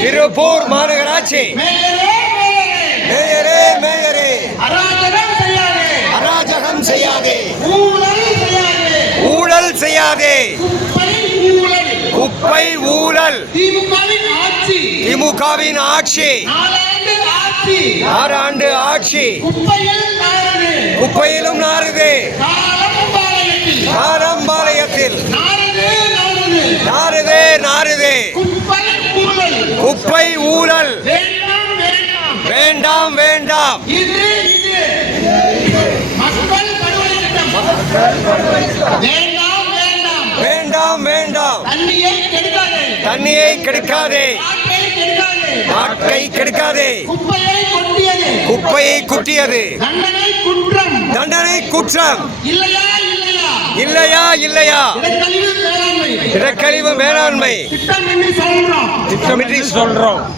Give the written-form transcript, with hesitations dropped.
திருப்பூர் மாநகராட்சி மேயரே மேயரே அராஜகம் செய்யாதே ஊழல் செய்யாதே குப்பை ஊழல் திமுகவின் ஆட்சி 6 ஆண்டு ஆட்சி குப்பையிலும் நாறுது காரம்பாளையத்தில் நாறுதே நாறுதே குப்பை ஊழல் வேண்டாம் வேண்டாம் வேண்டாம் வேண்டாம் தண்ணியை கெடுக்காதே நாட்டை கெடுக்காதே குப்பையை குட்டியது தண்டனை குற்றம் இல்லையா இல்லையா இடக்கழிவு மேலாண்மை திட்டமின்றி சொல்றோம்